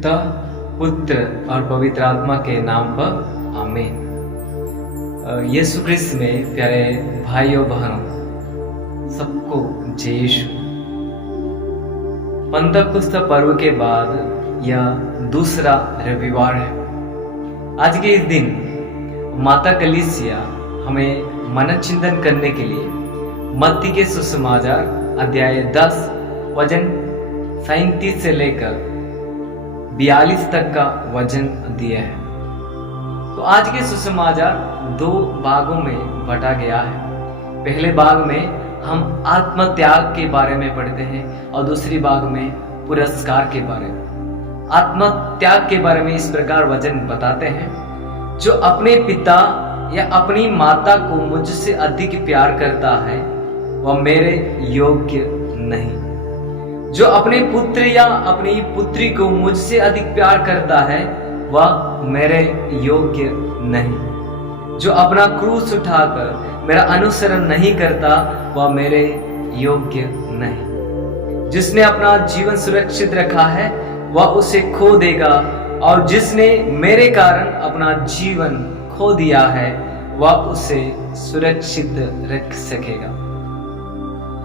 पिता, पुत्र और पवित्र आत्मा के नाम पर आमीन। यीशु क्रिस्त में प्यारे भाइयों बहनों, सबको जय यीशु। पंतकुस्त पर्व के बाद यह दूसरा रविवार है। आज के इस दिन माता कलीसिया हमें मनचिंतन करने के लिए मत्ती के सुसमाचार अध्याय 10 वचन 37 से लेकर 42 तक का वचन दिया है। तो आज के सुसमाचार दो भागों में बटा गया है। पहले भाग में हम आत्मत्याग के बारे में पढ़ते हैं और दूसरी भाग में पुरस्कार के बारे में। आत्मत्याग के बारे में इस प्रकार वचन बताते हैं, जो अपने पिता या अपनी माता को मुझसे अधिक प्यार करता है वह मेरे योग्य नहीं। जो अपने पुत्र या अपनी पुत्री को मुझसे अधिक प्यार करता है वह मेरे योग्य नहीं। जो अपना क्रूस उठाकर मेरा अनुसरण नहीं करता वह मेरे योग्य नहीं। जिसने अपना जीवन सुरक्षित रखा है वह उसे खो देगा, और जिसने मेरे कारण अपना जीवन खो दिया है वह उसे सुरक्षित रख सकेगा।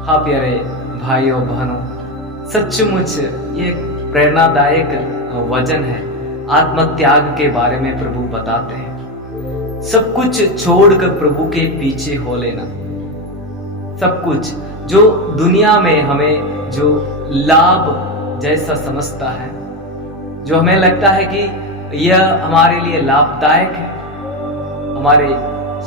हाँ प्यारे भाइयों बहनों, सचमुच ये प्रेरणादायक वचन है। आत्मत्याग के बारे में प्रभु बताते हैं। सब कुछ छोड़कर प्रभु के पीछे हो लेना। सब कुछ जो दुनिया में हमें जो लाभ जैसा समझता है, जो हमें लगता है कि यह हमारे लिए लाभदायक है। हमारे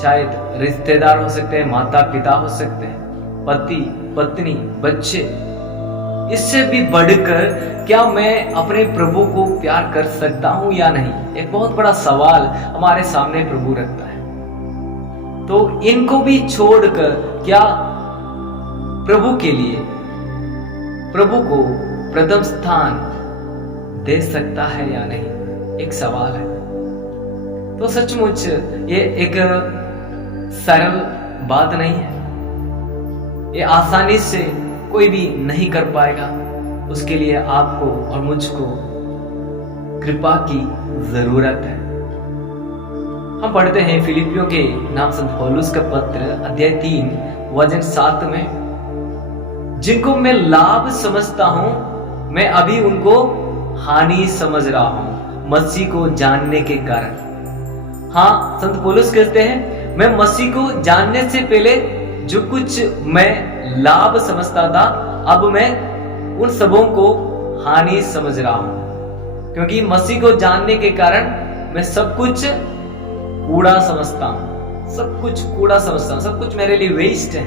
शायद रिश्तेदार हो सकते हैं, माता पिता हो सकते हैं, पति पत्नी, बच्चे। इससे भी बढ़कर क्या मैं अपने प्रभु को प्यार कर सकता हूं या नहीं, एक बहुत बड़ा सवाल हमारे सामने प्रभु रखता है। तो इनको भी छोड़कर क्या प्रभु के लिए प्रभु को प्रथम स्थान दे सकता है या नहीं, एक सवाल है। तो सचमुच ये एक सरल बात नहीं है। ये आसानी से कोई भी नहीं कर पाएगा। उसके लिए आपको और मुझको कृपा की जरूरत है। हम पढ़ते हैं फिलिपियों के नाम संत पौलुस का पत्र अध्याय 3 वचन 7 में, जिनको मैं लाभ समझता हूं मैं अभी उनको हानि समझ रहा हूं मसीह को जानने के कारण। हाँ, संत पौलुस कहते हैं मैं मसीह को जानने से पहले जो कुछ मैं लाभ समझता था अब मैं उन सबों को हानि समझ रहा हूं, क्योंकि मसीह को जानने के कारण मैं सब कुछ कूड़ा समझता हूं। सब कुछ कूड़ा समझता हूं, सब कुछ मेरे लिए वेस्ट है,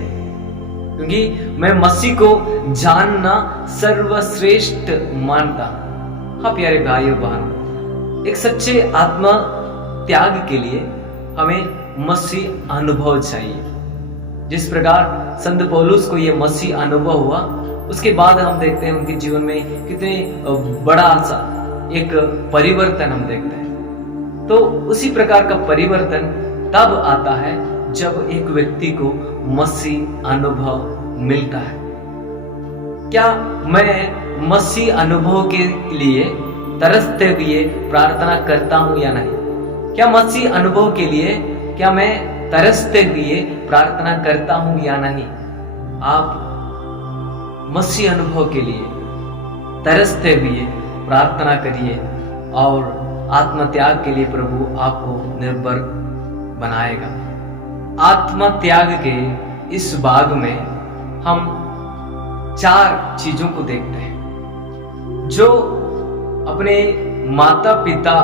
क्योंकि मैं मसीह को जानना सर्वश्रेष्ठ मानता हूं। हाँ प्यारे भाइयों बहनों, एक सच्चे आत्मा त्याग के लिए हमें मसीह अनुभव चाहिए। जिस प्रकार संत पौलुस को यह मसीह अनुभव हुआ, उसके बाद हम देखते हैं उनके जीवन में कितने बड़ा सा एक परिवर्तन हम देखते हैं। तो उसी प्रकार का परिवर्तन तब आता है जब एक व्यक्ति को मसीह अनुभव मिलता है। क्या मैं मसीह अनुभव के लिए तरसते हुए प्रार्थना करता हूं या नहीं? क्या मसीह अनुभव के लिए क्या मैं तरसते हुए प्रार्थना करता हूं या नहीं? आप मसीह अनुभव के लिए तरसते हुए प्रार्थना करिए और आत्मत्याग के लिए प्रभु आपको निर्भर बनाएगा। आत्मत्याग के इस भाग में हम 4 चीजों को देखते हैं। जो अपने माता पिता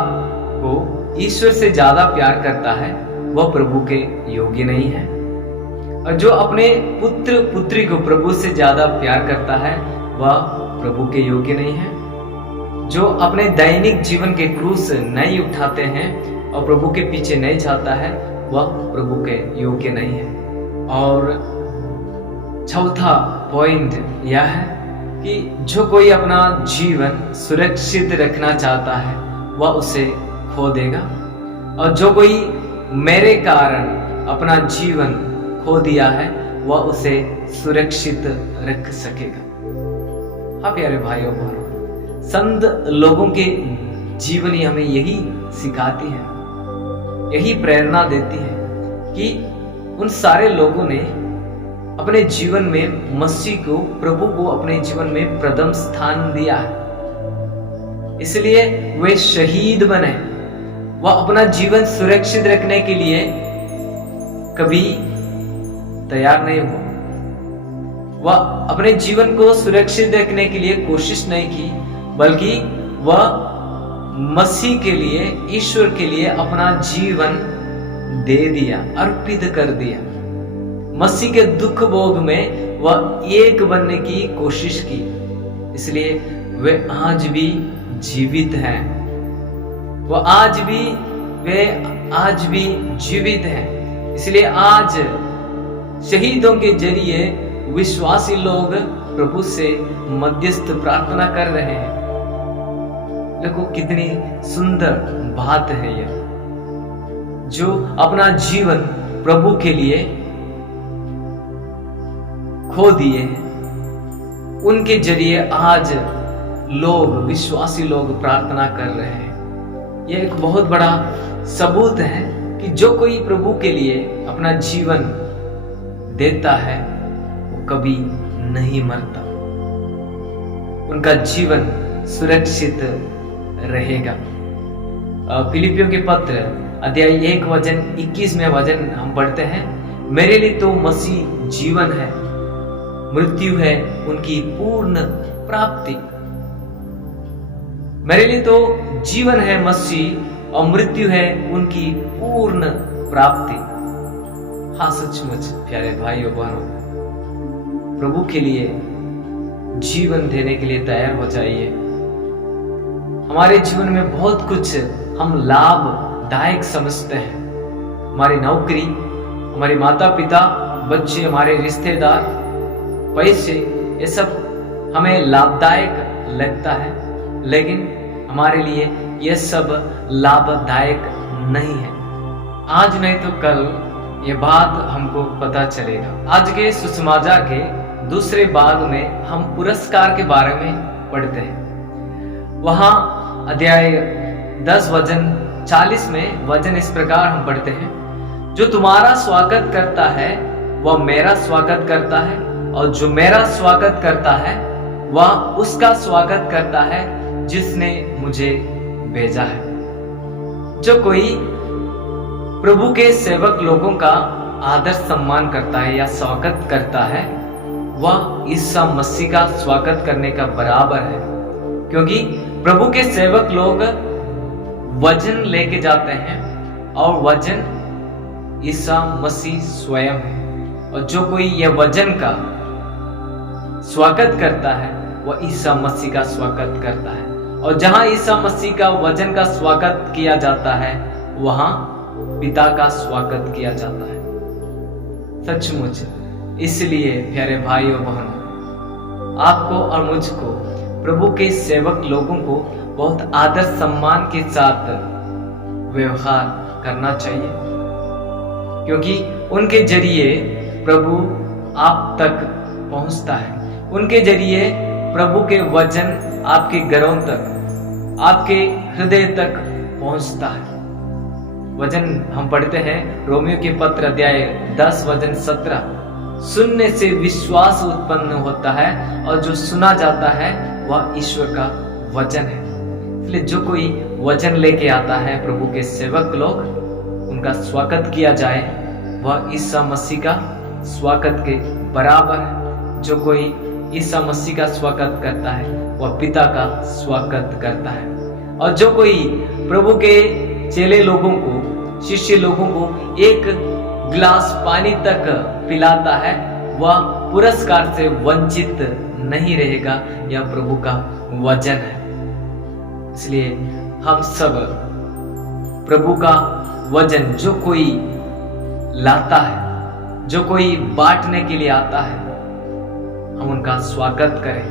को ईश्वर से ज्यादा प्यार करता है वह प्रभु के योग्य नहीं है, और जो अपने पुत्र पुत्री को प्रभु से ज्यादा प्यार करता है वह प्रभु के योग्य नहीं है। जो अपने दैनिक जीवन के क्रूस नहीं उठाते हैं और प्रभु के पीछे नहीं जाता है वह प्रभु के योग्य नहीं है। और चौथा पॉइंट यह है कि जो कोई अपना जीवन सुरक्षित रखना चाहता है वह उसे खो देगा, और जो कोई मेरे कारण अपना जीवन खो दिया है वह उसे सुरक्षित रख सकेगा। हाँ प्यारे भाइयों बहनों, संत लोगों के जीवनी हमें यही सिखाती है, यही प्रेरणा देती है कि उन सारे लोगों ने अपने जीवन में मसीह को, प्रभु को अपने जीवन में प्रथम स्थान दिया है। इसलिए वे शहीद बने। वह अपना जीवन सुरक्षित रखने के लिए कभी तैयार नहीं हुआ। वह अपने जीवन को सुरक्षित रखने के लिए कोशिश नहीं की, बल्कि वह मसीह के लिए, ईश्वर के लिए अपना जीवन दे दिया, अर्पित कर दिया। मसीह के दुख भोग में वह एक बनने की कोशिश की। इसलिए वे आज भी जीवित हैं। वे आज भी जीवित हैं। इसलिए आज शहीदों के जरिए विश्वासी लोग प्रभु से मध्यस्थ प्रार्थना कर रहे हैं। देखो कितनी सुंदर बात है यह, जो अपना जीवन प्रभु के लिए खो दिए हैं, उनके जरिए आज लोग, विश्वासी लोग प्रार्थना कर रहे हैं। यह एक बहुत बड़ा सबूत है कि जो कोई प्रभु के लिए अपना जीवन देता है वो कभी नहीं मरता, उनका जीवन सुरक्षित रहेगा। फिलिपियों के पत्र अध्याय 1 वचन 21 में वचन हम पढ़ते हैं, मेरे लिए तो मसीह जीवन है, मृत्यु है उनकी पूर्ण प्राप्ति। मेरे लिए तो जीवन है मसीह और मृत्यु है उनकी पूर्ण प्राप्ति। हाँ, सचमुच प्यारे भाइयों बहनों, प्रभु के लिए जीवन देने के लिए तैयार हो जाइए। हमारे जीवन में बहुत कुछ हम लाभदायक समझते हैं। हमारी नौकरी, हमारे माता पिता, बच्चे, हमारे रिश्तेदार, पैसे, ये सब हमें लाभदायक लगता है, लेकिन हमारे लिए यह सब लाभदायक नहीं है। आज नहीं तो कल ये बात हमको पता चलेगा। आज के सुसमाचार के दूसरे भाग में हम पुरस्कार के बारे में पढ़ते हैं। वहां अध्याय 10 वचन 40 में वचन इस प्रकार हम पढ़ते हैं, जो तुम्हारा स्वागत करता है वह मेरा स्वागत करता है, और जो मेरा स्वागत करता है वह उसका स्वागत करता है जिसने मुझे भेजा है। जो कोई प्रभु के सेवक लोगों का आदर सम्मान करता है या स्वागत करता है, वह ईसा मसीह का स्वागत करने का बराबर है, क्योंकि प्रभु के सेवक लोग वचन लेके जाते हैं और वचन ईसा मसीह स्वयं है। और जो कोई यह वचन का स्वागत करता है वह ईसा मसीह का स्वागत करता है, और जहां ईसा मसीह का वचन का स्वागत किया जाता है वहां पिता का स्वागत किया जाता है। सचमुच इसलिए प्यारे भाइयों बहनों, आपको और मुझको प्रभु के सेवक लोगों को बहुत आदर सम्मान के साथ व्यवहार करना चाहिए, क्योंकि उनके जरिए प्रभु आप तक पहुंचता है। उनके जरिए प्रभु के वचन आपके घरों तक, आपके हृदय तक पहुंचता है। वचन हम पढ़ते हैं रोमियो के पत्र अध्याय 10 वचन 17, सुनने से विश्वास उत्पन्न होता है और जो सुना जाता है वह ईश्वर का वचन है। इसलिए जो कोई वचन लेके आता है प्रभु के सेवक लोग, उनका स्वागत किया जाए, वह ईसा मसीह का स्वागत के बराबर है। जो कोई ईसा मसीह का स्वागत करता है वह पिता का स्वागत करता है। और जो कोई प्रभु के चेले लोगों को, शिष्य लोगों को एक गिलास पानी तक पिलाता है, वह पुरस्कार से वंचित नहीं रहेगा। यह प्रभु का वचन है। इसलिए हम सब प्रभु का वचन जो कोई लाता है, जो कोई बांटने के लिए आता है, हम उनका स्वागत करें,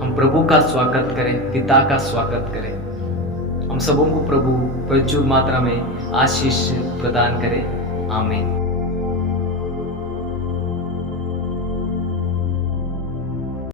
हम प्रभु का स्वागत करें, पिता का स्वागत करें। हम सबों को प्रभु प्रचुर मात्रा में आशीष प्रदान करे। आमीन।